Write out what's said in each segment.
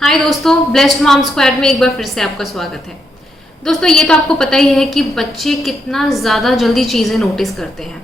हाय दोस्तों, blessed mom squad में एक बार फिर से आपका स्वागत है। दोस्तों, ये तो आपको पता ही है कि बच्चे कितना ज़्यादा जल्दी चीज़ें नोटिस करते हैं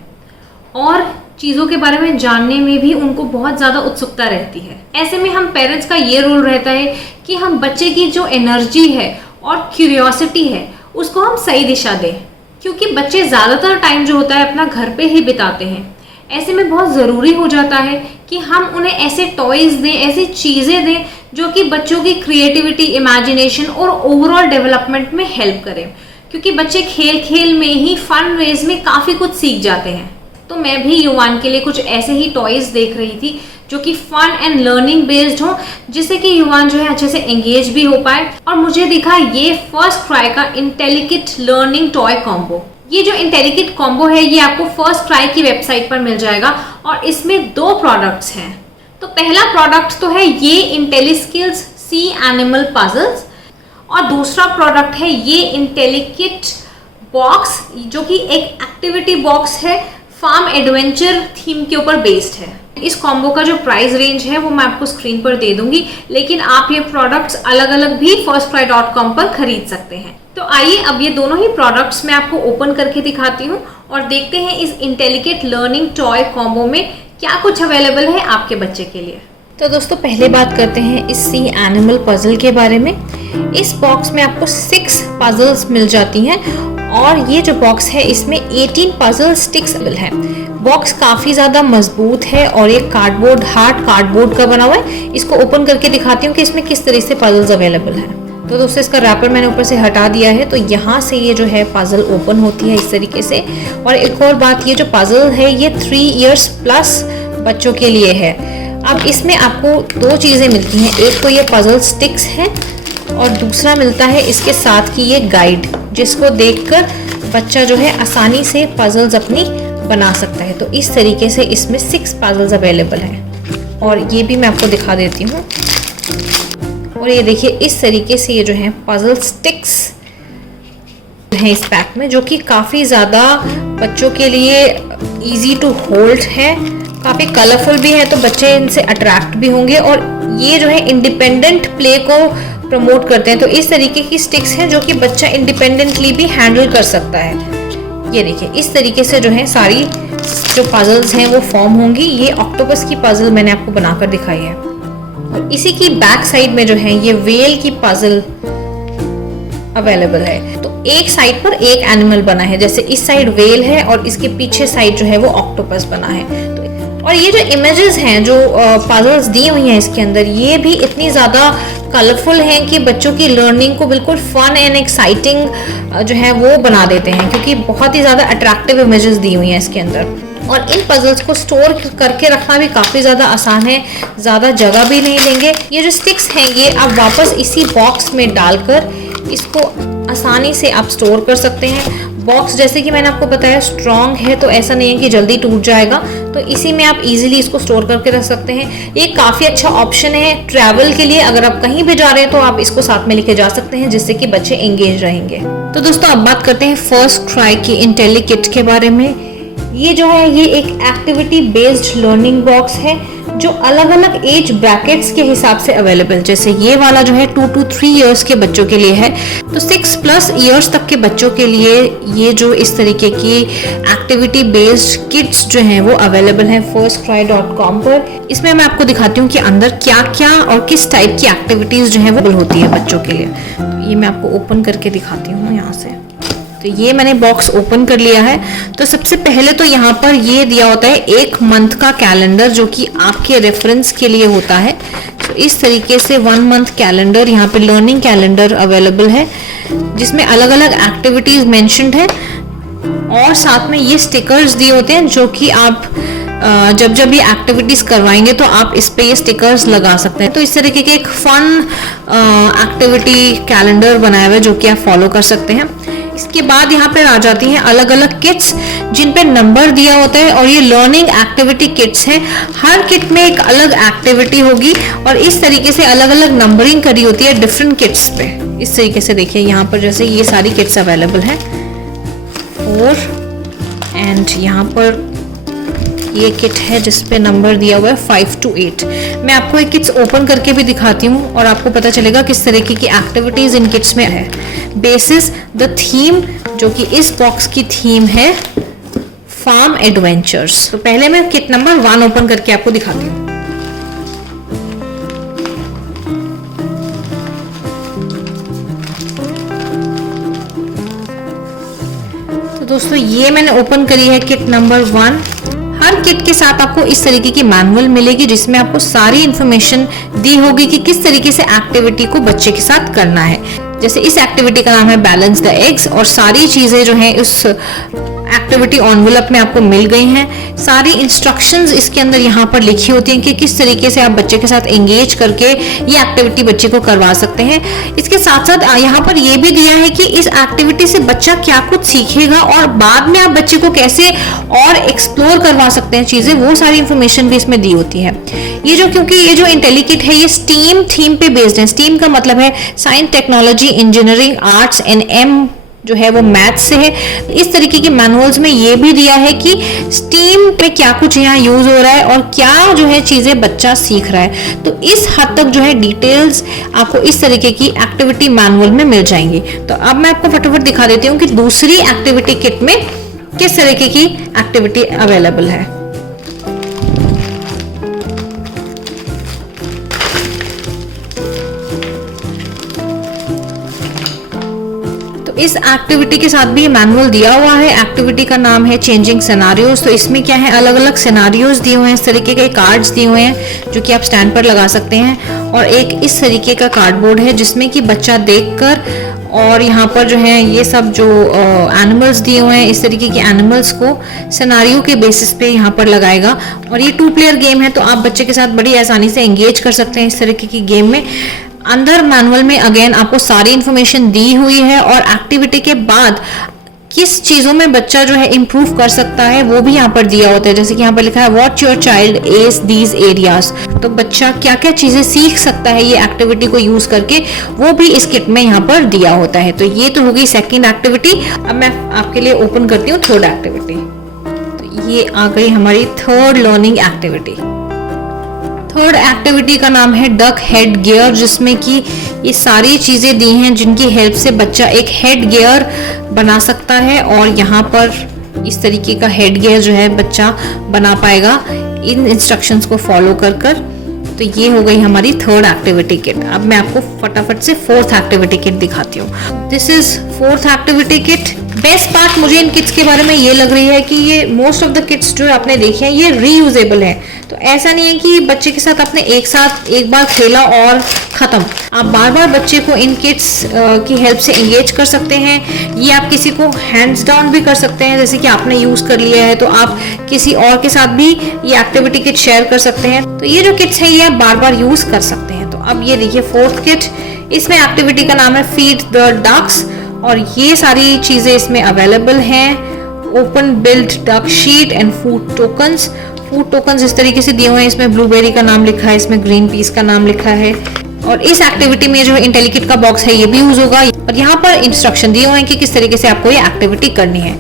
और चीज़ों के बारे में जानने में भी उनको बहुत ज़्यादा उत्सुकता रहती है। ऐसे में हम पेरेंट्स का ये रोल रहता है कि हम बच्चे की जो एनर्जी है और क्यूरियोसिटी है उसको हम सही दिशा दें, क्योंकि बच्चे ज़्यादातर टाइम जो होता है अपना घर पे ही बिताते हैं। ऐसे में बहुत ज़रूरी हो जाता है कि हम उन्हें ऐसे टॉयज़ दें, ऐसी चीज़ें दें जो कि बच्चों की क्रिएटिविटी, इमेजिनेशन और ओवरऑल डेवलपमेंट में हेल्प करें, क्योंकि बच्चे खेल खेल में ही, फन वेज में काफ़ी कुछ सीख जाते हैं। तो मैं भी युवान के लिए कुछ ऐसे ही टॉयज़ देख रही थी जो कि फन एंड लर्निंग बेस्ड हो, जिससे कि युवान जो है अच्छे से एंगेज भी हो पाए। और मुझे दिखा ये फर्स्ट क्राई का इंटेलिकिट लर्निंग टॉय कॉम्बो। ये जो इंटेलिकिट कॉम्बो है ये आपको फर्स्ट क्राई की वेबसाइट पर मिल जाएगा और इसमें 2 प्रोडक्ट्स हैं। तो पहला प्रोडक्ट तो है ये इंटेलिस्किल्स सी एनिमल पजल्स और दूसरा प्रोडक्ट है ये इंटेलिकिट बॉक्स, जो कि एक एक्टिविटी बॉक्स है, फार्म एडवेंचर थीम के ऊपर बेस्ड है। इस कॉम्बो का जो प्राइस रेंज है वो मैं आपको स्क्रीन पर दे दूंगी, लेकिन आप ये प्रोडक्ट्स अलग अलग भी firstcry.com पर खरीद सकते हैं। तो आइए अब ये दोनों ही प्रोडक्ट्स मैं आपको ओपन करके दिखाती हूँ और देखते हैं इस इंटेलिकेट लर्निंग टॉय कॉम्बो में क्या कुछ अवेलेबल है आपके बच्चे के लिए। तो दोस्तों, पहले बात करते हैं इस सी एनिमल पजल के बारे में। इस बॉक्स में आपको 6 पजल्स मिल जाती हैं और ये जो बॉक्स है इसमें 18 पजल स्टिक्स है। बॉक्स काफ़ी ज़्यादा मजबूत है और ये कार्डबोर्ड, हार्ड कार्डबोर्ड का बना हुआ है। इसको ओपन करके दिखाती हूँ कि इसमें किस तरह से पजल्स अवेलेबल हैं। तो दोस्तों, इसका रैपर मैंने ऊपर से हटा दिया है, तो यहाँ से ये जो है पजल ओपन होती है इस तरीके से। और एक और बात, ये जो पजल है ये 3 इयर्स प्लस बच्चों के लिए है। अब इसमें आपको 2 चीज़ें मिलती हैं, एक तो ये पजल स्टिक्स है और दूसरा मिलता है इसके साथ की ये गाइड, जिसको देखकर बच्चा जो है आसानी से पजल्स अपनी बना सकता है। तो इस तरीके से इसमें 6 पजल्स अवेलेबल हैं और ये भी मैं आपको दिखा देती हूँ। और ये देखिए, इस तरीके से ये जो है पजल स्टिक्स हैं इस पैक में, जो कि काफ़ी ज़्यादा बच्चों के लिए इजी टू होल्ड है, काफ़ी कलरफुल भी है, तो बच्चे इनसे अट्रैक्ट भी होंगे। और ये जो है इंडिपेंडेंट प्ले को प्रमोट करते हैं। तो इस तरीके की स्टिक्स हैं जो कि बच्चा इंडिपेंडेंटली भी हैंडल कर सकता है। ये देखिए, इस तरीके से जो है सारी जो पजल्स हैं वो फॉर्म होंगी। ये ऑक्टोपस की पजल मैंने आपको बनाकर दिखाई है और इसी की बैक साइड में जो है ये व्हेल की पजल अवेलेबल है। तो एक साइड पर एक एनिमल बना है, जैसे इस साइड व्हेल है और इसके पीछे साइड जो है वो ऑक्टोपस बना है। तो और ये जो इमेजेस हैं, जो पजल्स दी हुई हैं इसके अंदर, ये भी इतनी ज़्यादा कलरफुल हैं कि बच्चों की लर्निंग को बिल्कुल फन एंड एक्साइटिंग जो है वो बना देते हैं, क्योंकि बहुत ही ज़्यादा अट्रैक्टिव इमेजेस दी हुई हैं इसके अंदर। और इन पजल्स को स्टोर करके रखना भी काफ़ी ज़्यादा आसान है, ज़्यादा जगह भी नहीं लेंगे। ये जो स्टिक्स हैं ये आप वापस इसी बॉक्स में डालकर इसको आसानी से आप स्टोर कर सकते हैं। बॉक्स जैसे कि मैंने आपको बताया स्ट्रॉन्ग है, तो ऐसा नहीं है कि जल्दी टूट जाएगा, तो इसी में आप इजीली इसको स्टोर करके रख सकते हैं। ये काफ़ी अच्छा ऑप्शन है ट्रैवल के लिए। अगर आप कहीं भी जा रहे हैं तो आप इसको साथ में लेके जा सकते हैं, जिससे कि बच्चे एंगेज रहेंगे। तो दोस्तों, अब बात करते हैं फर्स्ट क्राई की इंटेलिकिट के बारे में। ये जो है ये एक एक्टिविटी बेस्ड लर्निंग बॉक्स है जो अलग अलग एज ब्रैकेट्स के हिसाब से अवेलेबल, जैसे ये वाला जो है 2 to 3 इयर्स के बच्चों के लिए है, तो 6+ इयर्स तक के बच्चों के लिए ये जो इस तरीके की एक्टिविटी बेस्ड किट्स जो हैं वो अवेलेबल हैं firstcry.com पर। इसमें मैं आपको दिखाती हूँ कि अंदर क्या क्या और किस टाइप की एक्टिविटीज जो है वो होती है बच्चों के लिए। तो ये मैं आपको ओपन करके दिखाती हूँ यहाँ से। तो ये मैंने बॉक्स ओपन कर लिया है। तो सबसे पहले तो यहाँ पर ये दिया होता है 1 मंथ का कैलेंडर, जो कि आपके रेफरेंस के लिए होता है। तो इस तरीके से 1 मंथ कैलेंडर, यहाँ पे लर्निंग कैलेंडर अवेलेबल है, जिसमें अलग अलग एक्टिविटीज मेंशन्ड है और साथ में ये स्टिकर्स दिए होते हैं, जो कि आप जब जब ये एक्टिविटीज करवाएंगे तो आप इस पे ये स्टिकर्स लगा सकते हैं। तो इस तरीके के एक फन एक्टिविटी कैलेंडर बनाया हुआ है जो कि आप फॉलो कर सकते हैं। इसके बाद यहाँ पर आ जाती हैं अलग अलग किट्स जिन पे नंबर दिया होता है, और ये लर्निंग एक्टिविटी किट्स हैं। हर किट में एक अलग एक्टिविटी होगी और इस तरीके से अलग अलग नंबरिंग करी होती है डिफरेंट किट्स पे। इस तरीके से देखिए यहाँ पर जैसे ये सारी किट्स अवेलेबल हैं। 4 एंड यहाँ पर ये किट है जिस पे नंबर दिया हुआ है 5 to 8। मैं आपको एक किट्स ओपन करके भी दिखाती हूँ और आपको पता चलेगा किस तरीके की एक्टिविटीज इन किट्स में है। बेसिस द थीम, जो कि इस बॉक्स की थीम है फार्म एडवेंचर्स। तो पहले मैं किट नंबर 1 ओपन करके आपको दिखाती हूँ। दोस्तों ये मैंने ओपन करी है किट नंबर 1। हर किट के साथ आपको इस तरीके की मैनुअल मिलेगी जिसमें आपको सारी इंफॉर्मेशन दी होगी कि किस तरीके से एक्टिविटी को बच्चे के साथ करना है। जैसे इस एक्टिविटी का नाम है बैलेंस द एग्स, और सारी चीजें जो हैं उस एक्टिविटी एनवेलप में आपको मिल गई हैं। सारी इंस्ट्रक्शंस इसके अंदर यहाँ पर लिखी होती हैं कि किस तरीके से आप बच्चे के साथ एंगेज करके ये एक्टिविटी बच्चे को करवा सकते हैं। इसके साथ साथ यहाँ पर ये भी दिया है कि इस एक्टिविटी से बच्चा क्या कुछ सीखेगा और बाद में आप बच्चे को कैसे और एक्सप्लोर करवा सकते हैं चीजें, वो सारी इंफॉर्मेशन भी इसमें दी होती है। ये जो, क्योंकि ये जो इंटेलिकिट है ये स्टीम थीम पे बेस्ड है। स्टीम का मतलब है science, technology, engineering, arts and M जो है वो मैथ्स से है। इस तरीके की मैनुअल्स में ये भी दिया है कि स्टीम में क्या कुछ यहाँ यूज हो रहा है और क्या जो है चीजें बच्चा सीख रहा है। तो इस हद तक जो है डिटेल्स आपको इस तरीके की एक्टिविटी मैनुअल में मिल जाएंगी। तो अब मैं आपको फटाफट दिखा देती हूँ कि दूसरी एक्टिविटी किट में किस तरीके की एक्टिविटी अवेलेबल है। इस एक्टिविटी के साथ भी मैनुअल दिया हुआ है। एक्टिविटी का नाम है चेंजिंग सिनेरियोज। तो इसमें क्या है, अलग अलग सिनेरियोज दिए हुए हैं, इस तरीके के कार्ड्स दिए हुए हैं जो कि आप स्टैंड पर लगा सकते हैं। और एक इस तरीके का कार्डबोर्ड है जिसमें कि बच्चा देखकर, और यहाँ पर जो है ये सब जो एनिमल्स दिए हुए हैं, इस तरीके के एनिमल्स को सिनेरियो के बेसिस पे यहाँ पर लगाएगा। और ये 2 प्लेयर गेम है, तो आप बच्चे के साथ बड़ी आसानी से एंगेज कर सकते हैं इस तरीके की गेम में। अंदर मैनुअल में अगेन आपको सारी इंफॉर्मेशन दी हुई है और एक्टिविटी के बाद किस चीजों में बच्चा जो है इम्प्रूव कर सकता है वो भी यहाँ पर दिया होता है। जैसे कि यहाँ पर लिखा है watch your child age these areas. तो बच्चा क्या क्या चीजें सीख सकता है ये एक्टिविटी को यूज करके, वो भी इस किट में यहाँ पर दिया होता है। तो ये तो हो गई सेकेंड एक्टिविटी। अब मैं आपके लिए ओपन करती हूँ थर्ड एक्टिविटी। तो ये आ गई हमारी third learning activity. Third activity का नाम है डक हेड गियर, जिसमें कि ये सारी चीजें दी हैं जिनकी हेल्प से बच्चा एक हेड गियर बना सकता है। और यहाँ पर इस तरीके का हेड गियर जो है बच्चा बना पाएगा इन इंस्ट्रक्शंस को फॉलो कर कर। तो ये हो गई हमारी थर्ड एक्टिविटी किट। अब मैं आपको फटाफट से फोर्थ एक्टिविटी किट दिखाती हूँ। This is fourth activity kit. Best part मुझे इन किट्स के बारे में ये लग रही है कि ये मोस्ट ऑफ द किट्स जो आपने देखे हैं ये रीयूजेबल है। तो ऐसा नहीं है कि बच्चे के साथ आपने एक बार खेला और खत्म। आप बार बार बच्चे को इन किट्स की हेल्प से एंगेज कर सकते हैं। ये आप किसी को हैंड्स डाउन भी कर सकते हैं, जैसे कि आपने यूज कर लिया है तो आप किसी और के साथ भी ये एक्टिविटी किट शेयर कर सकते हैं। तो ये जो किट्स है ये आप बार बार यूज कर सकते हैं। तो अब ये देखिए फोर्थ किट, इसमें एक्टिविटी का नाम है फीड द डक्स, और ये सारी चीजें इसमें अवेलेबल हैं। Open billed duck sheet and food tokens. Food tokens इस तरीके से दिए हुए हैं, इसमें ब्लूबेरी का नाम लिखा है, इसमें ग्रीन पीस का नाम लिखा है। और इस एक्टिविटी में जो इंटेलिकिट का बॉक्स है ये भी यूज होगा। और यहाँ पर इंस्ट्रक्शन दिए हुए हैं कि किस तरीके से आपको ये एक्टिविटी करनी है।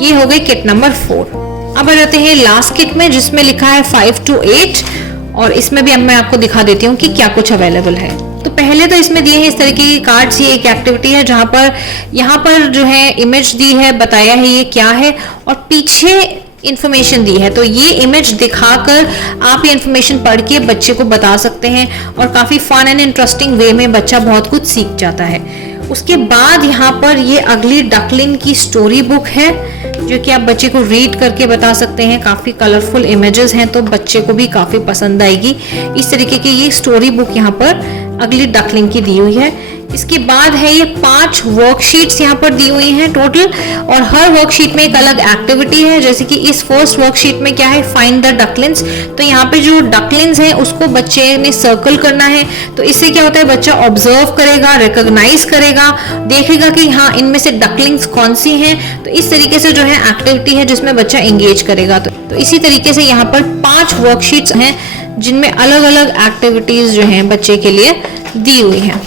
ये हो गई किट नंबर 4। अब आ जाते हैं लास्ट किट में जिसमें लिखा है 5 to 8, और इसमें भी अब मैं आपको दिखा देती हूँ कि क्या कुछ अवेलेबल है। तो पहले तो इसमें दिए हैं इस तरीके की कार्ड्स। ये एक एक्टिविटी है जहां पर यहाँ पर जो है इमेज दी है, बताया है ये क्या है, और पीछे इंफॉर्मेशन दी है। तो ये इमेज दिखाकर आप ये इंफॉर्मेशन पढ़ के बच्चे को बता सकते हैं, और काफी फन एंड इंटरेस्टिंग वे में बच्चा बहुत कुछ सीख जाता है। उसके बाद यहाँ पर ये अगली डकलिंग की स्टोरी बुक है जो कि आप बच्चे को रीड करके बता सकते हैं। काफी कलरफुल इमेजेस हैं तो बच्चे को भी काफी पसंद आएगी। इस तरीके की ये स्टोरी बुक यहाँ पर अगली डकलिंग की दी हुई है। इसके बाद है ये 5 वर्कशीट्स यहाँ पर दी हुई हैं टोटल, और हर वर्कशीट में एक अलग एक्टिविटी है। जैसे कि इस फर्स्ट वर्कशीट में क्या है, फाइंड द डकलिंग्स। तो यहाँ पे जो डकलिंग्स हैं उसको बच्चे ने सर्कल करना है। तो इससे क्या होता है, बच्चा ऑब्जर्व करेगा, रिकॉग्नाइज करेगा, देखेगा कि हाँ इनमें से डकलिंग्स कौन सी हैं। तो इस तरीके से जो है एक्टिविटी है जिसमें बच्चा एंगेज करेगा। तो इसी तरीके से यहाँ पर 5 वर्कशीट्स हैं जिनमें अलग अलग एक्टिविटीज जो हैं बच्चे के लिए दी हुई हैं।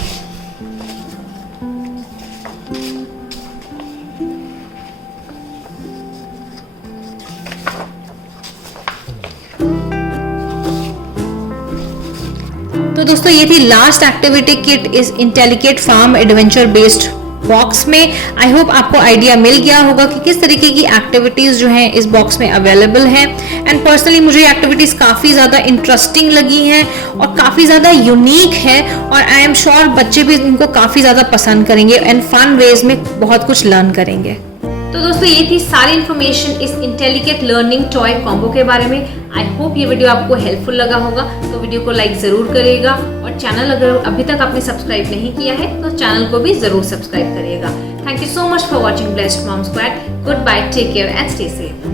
ये थी लास्ट एक्टिविटी किट इस इंटेलिकेट फार्म एडवेंचर बेस्ड बॉक्स में। आई होप आपको आइडिया मिल गया होगा कि किस तरीके की एक्टिविटीज जो हैं इस बॉक्स में अवेलेबल हैं। एंड पर्सनली मुझे एक्टिविटीज काफी ज्यादा इंटरेस्टिंग लगी हैं और काफी ज्यादा यूनिक है, और आई एम श्योर बच्चे भी इनको काफी ज्यादा पसंद करेंगे एंड फन वेज में बहुत कुछ लर्न करेंगे। तो दोस्तों ये थी सारी इन्फॉर्मेशन इस इंटेलिकेट लर्निंग टॉय कॉम्बो के बारे में। आई होप ये वीडियो आपको हेल्पफुल लगा होगा, तो वीडियो को लाइक ज़रूर करिएगा, और चैनल अगर अभी तक आपने सब्सक्राइब नहीं किया है तो चैनल को भी ज़रूर सब्सक्राइब करिएगा। Thank you so much for watching blessed mom squad. Goodbye, take care and stay safe.